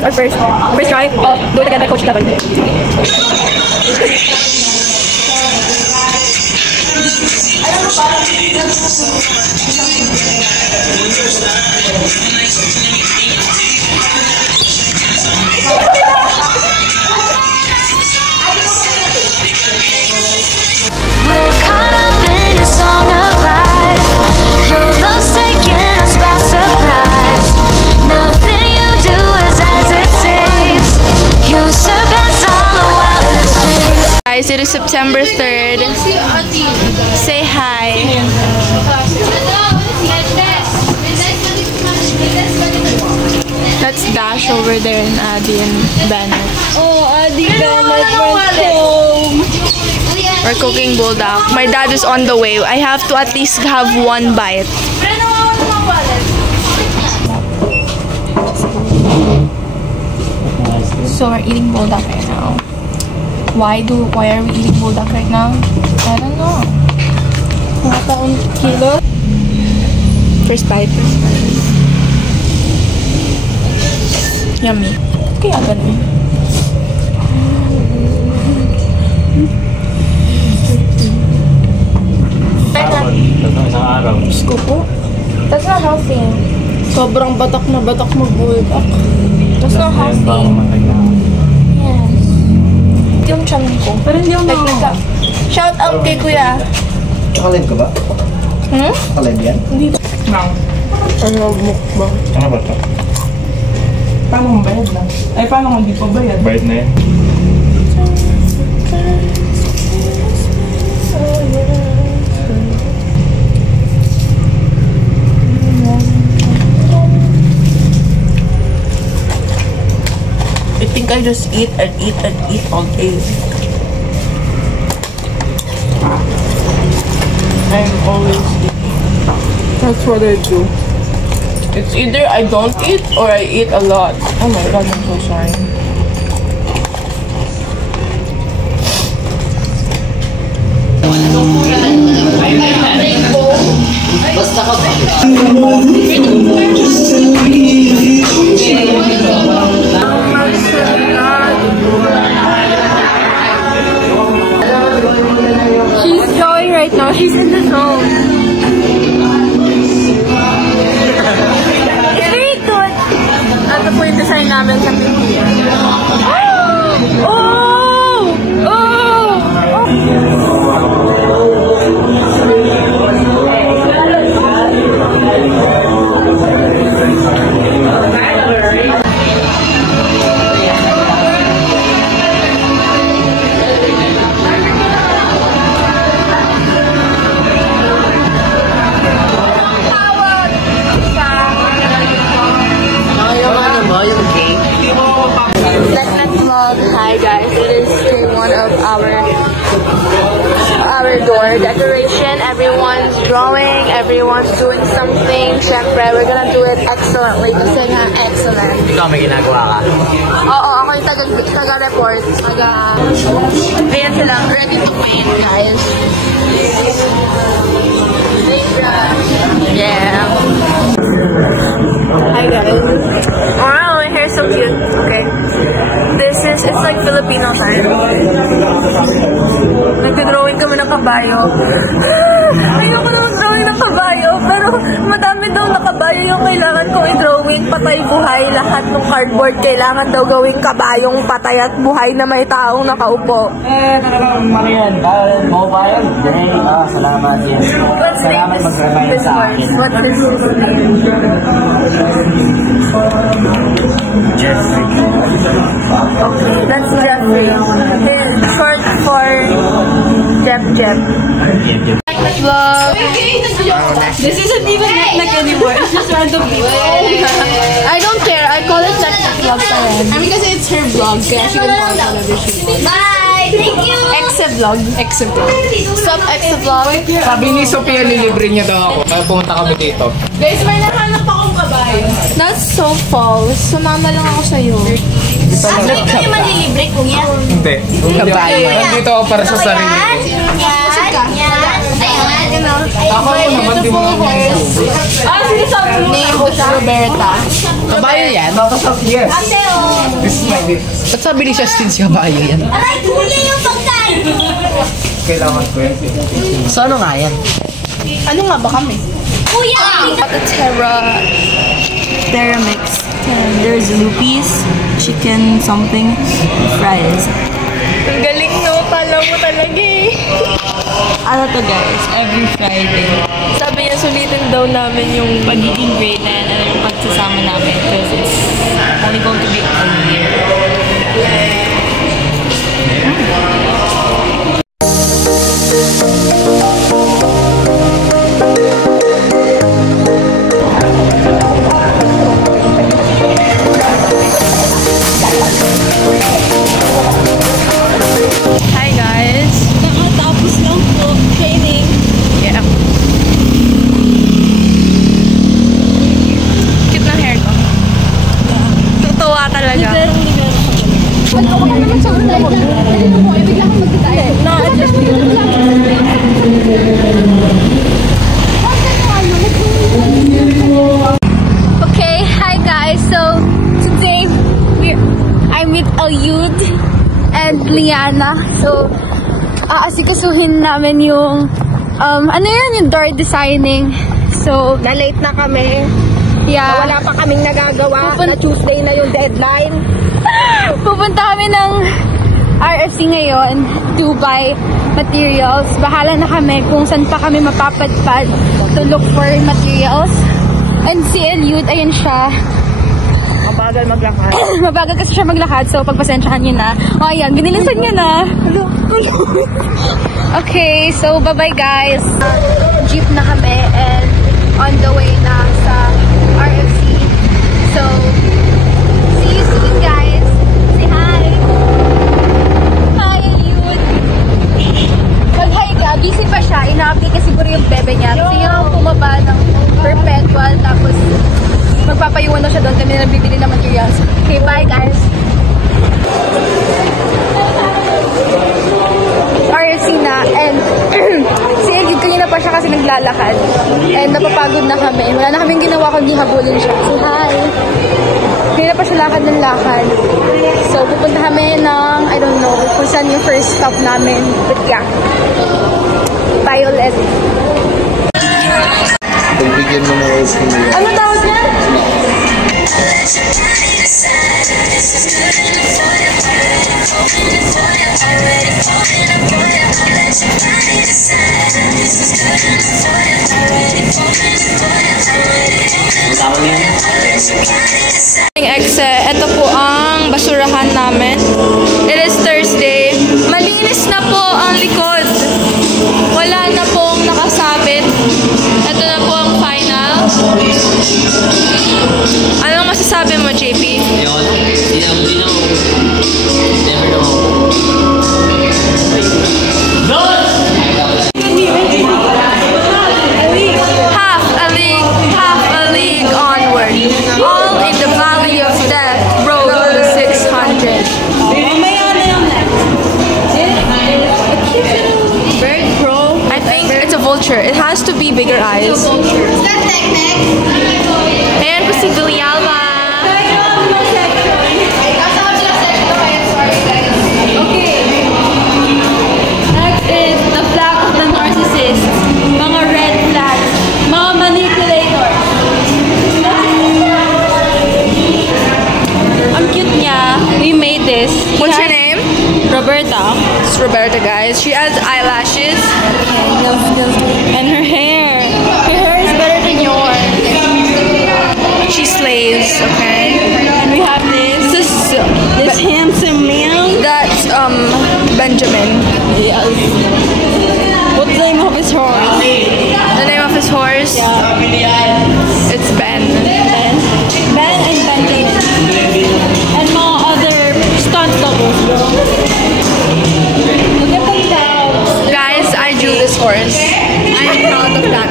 is our first try of Do It Again by Coach Kevin. Guys, it is September 3rd. Say hi. That's Dash over there and Adi and Bennett. Oh, Adi, Bennett went home. We're cooking buldak. My dad is on the way. I have to at least have one bite. So we're eating buldak right now. Why are we eating buldak right now? I don't know. Kilo. First bite. Yummy. Kaya ganun. Isang araw. Gusto po. That's not healthy. Sobrang batak na batak mag-buldak. That's not healthy. Yes. Yung chan ko. Pero hindi ako nakaka. Shout out kay Kuya. Nakalive ka ba? Hmm? Nakalive yan? Hindi ba? Ano mukbang? Ano ba ito? Paano kung bayad lang? Ay, paano kung hindi pa bayad? Bayad na yan. I think I just eat and eat and eat all day. I'm always eating. That's what I do. It's either I don't eat or I eat a lot. Oh my god, I'm so sorry. Basta ka ba? She's drawing right now. She's in the zone. Very good. Ito po yung design namin sa Pilipinas. Oh! Oh! Hi guys, it is day one of our door decoration. Everyone's drawing, everyone's doing something. Syempre, we're gonna do it excellently. Kasi nga, excellent. Ikaw may ginagawa ka? Oo, ako yung taga-report. Ayan sila, ready to paint, guys. Yeah. Hi guys. Wow, my hair's so cute. Okay. It's like Filipino time. Nagdrawing kami ng kabayo. Ayoko na mag-drawing ng kabayo, pero madami daw na kabayo yung kailangan kong i-drawing. Patay, buhay, lahat ng cardboard kailangan daw gawing kabayong patay at buhay na may taong nakaupo. Talagang mariyan. Mobile? Jay, salamat yan. Salamat mag-remind sa akin. What's this? Jeffrey. Okay, that's Jeffrey. Short for Jeff. Vlog. This isn't even Netneck anymore. It's just random people. I don't care. I call it Netneck vlog pa rin. I mean, kasi it's her vlog. Kaya she can call it whatever she wants. Bye! Thank you! Exe vlog. Stop Exe vlog. Sabi ni Sophia, lilibre niya daw ako. Kaya pumunta kami dito. Guys, may nahanap akong kabayo. That's so false. Sumama lang ako sa'yo. Hindi kayo manlilibre, kuya. Hindi. Kabayo. Nandito ako para sa sarili ko. Yan. Ayan. Ako naman di mo naman. Name is Roberta. Kabayo yan? Ate, oh. This is my date. Ba't sabi ni Justin si kabayo yan? Aray, kuya yung pagkain. Kailangan ko yan. So ano nga yan? Ano nga ba kami? Kuya! Terra mix. And there's lupis, chicken something, fries. Ang galing no, kala mo talaga eh. Ano to guys, every Friday. Sabi niya sulitin daw namin yung Pagiging grade 9 and yung pagsasama namin because it's only going to be a year. Hi guys. Nakatapos lang po training. Yeah. Cute ng hair ko. Tutuwa talaga. Okay, hi guys. So today I'm with Eliud and Liana. So aasikasuhin namin yung ano yun, yung door designing. So Na-late na kami. yeah. Wala pa kaming nagagawa. Na Tuesday na yung deadline. Pupunta kami ng RFC ngayon to buy materials. Bahala na kami kung saan pa kami mapapadpad to look for materials. And si Eliud, ayan siya. Mabagal maglakad. Mabagal kasi siya maglakad, so pagpasensyahan niyo na. O ayan, binilisan niya na. Okay, so bye-bye guys. Jeep na kami and on the way na sa RFC. So, see you soon guys. Say hi. Hi, Eliud. Mag-hi ka. Busy pa siya. Ina-update kasi siguro yung bebe niya. Kasi yung pumaba ng perpetual. Tapos, magpapayuwan na siya doon. Kami na nagbibili ng materials. Okay, bye guys. RFC na. And, si Eliud kanina pa siya kasi naglalakad. And napapagod na kami. Wala na kaming ginawa kundi habulin siya. Say hi. Kanina pa siya lakad ng lakad. So, pupunta kami ng, I don't know, kung saan yung first stop namin. But yeah. Bye ulit. Pagbigyan mo na rose ko niya. Ano tawag niya? Ito po ang basurahan namin. It is Thursday. Malinis na po ang likod. Wala na pong nakasabit. Ito na po ang final. Anong masasabi mo, JP? Yun. Hindi na ako. Never know. Half a league onward. All in the valley of death, road to 600. Bird, bro. I think it's a vulture. It has to be bigger eyes. Is that tek-tek? Ayan po si Villalba. Next is the flag of the narcissist. Mga red flags. Mga manipulator. Ang cute niya. We made this. What's your name? Roberta. It's Roberta, guys. She has eyelashes. And her hair. Her hair is better than yours. She slays, okay? And we have this handsome man. That's Benjamin. Yes. What's the name of his horse? The name of his horse? Yeah. It's Ben. Ben and Benjamin. And mga other stunt doubles. Look at the clouds. Guys, I drew this horse. I'm proud of that.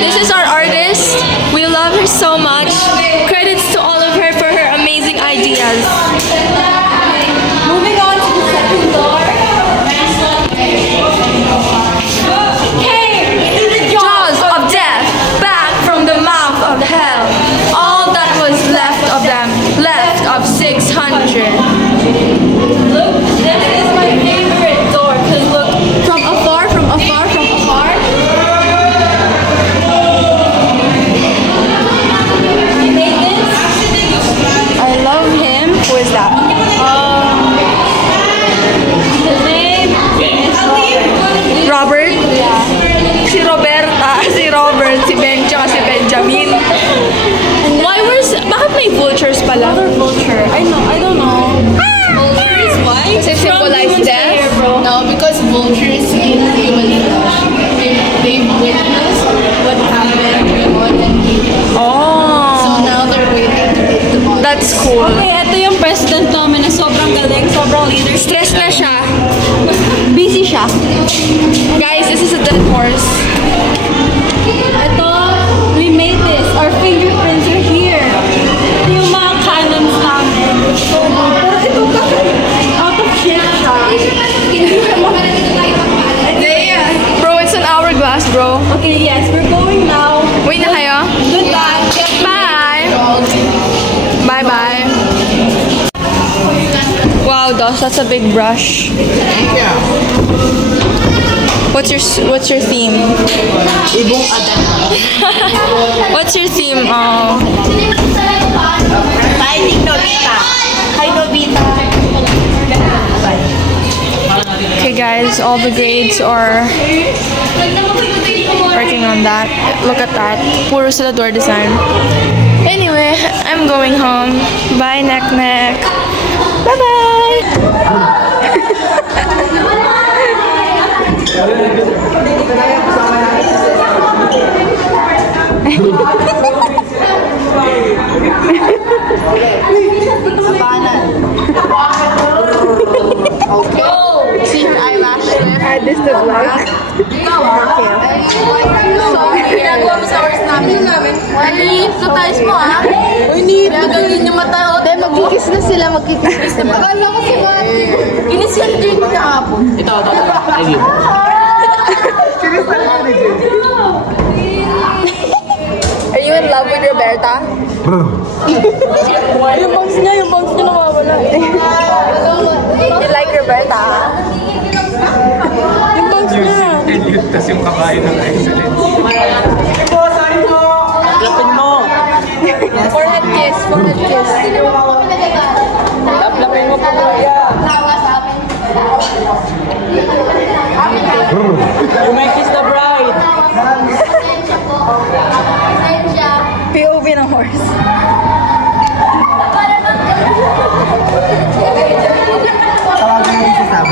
This is our artist. We love her so much. Credits to all of her for her amazing ideas. Moving on to the 600. Look, this is my favorite door. Cause look, from afar. I made this. I love him. Who is that? His name is Robert. Yeah. Si Roberta, si Robert, si Ben, tsaka si Benjamin. Bakit may vultures pala? Another vulture. I don't know. Vultures? Why? Kasi symbolize death? No, because vultures eat human flesh. They've witnessed what happened before and Oh. so now they're waiting to eat the body. That's cool. Okay, ito yung president namin na sobrang galing, sobrang leader. Stress na siya. Busy siya. Guys, this is a dead horse. Ito, we made this. Our fingerprints are here. Ito yung mga cannons namin. So good. Pero ito bakit out of shape siya? Bro, it's an hourglass, bro. Okay, yes, we're going now. Uwi na kayo? Goodbye. Bye! Bye-bye. Wow, Dos, that's a big brush. Yeah. What's your theme? Ibong adan. What's your theme? Oh. Finding Nobita. Hi, Nobita. Okay, guys, all the grades are working on that. Look at that. Puro sila door design. Anyway, I'm going home. Bye, Nek Nek. Bye-bye. See her eyelash lift. I this the vlog. Ginagawa mo sa horse namin. Maliit na tayo mo, ha? Uy, need. Magaling yung mata. Hindi, magkikis na sila. Magkikis na. Akala ko si Mati. Kinis yan din kahapon. Ito. I mean. Are you in love with Roberta? Yung bangs niya nawawala. You like Roberta? Yung bangs niya. Tapos yung kabayo ng excellent. Lapin mo. Forehead kiss. Lapin mo po. You may kiss the bride. POV ng horse. Tawagin mo si Sam.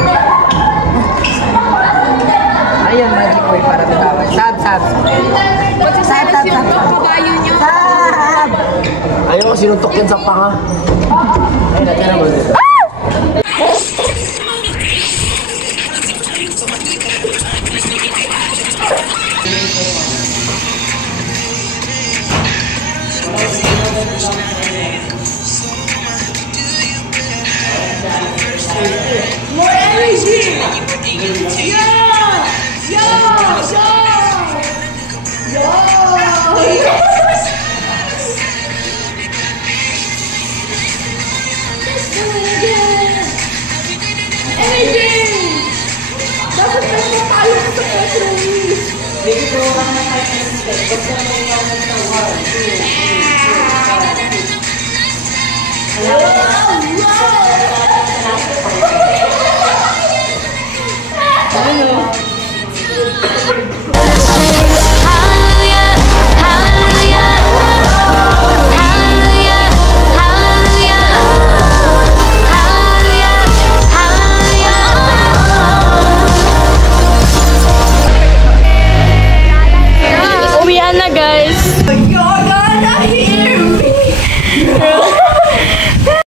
Ayan, magic boy para matawag. Sab. Magsasalas yung kabayo niyo. Sab! Ayoko, sinuntok yan sa panga. Ay, natira mo. More energy! Dapat tayo tayo sa press release! Maybe program na tayo ng step. Basta may naman na 1, 2, 3, 4, 5.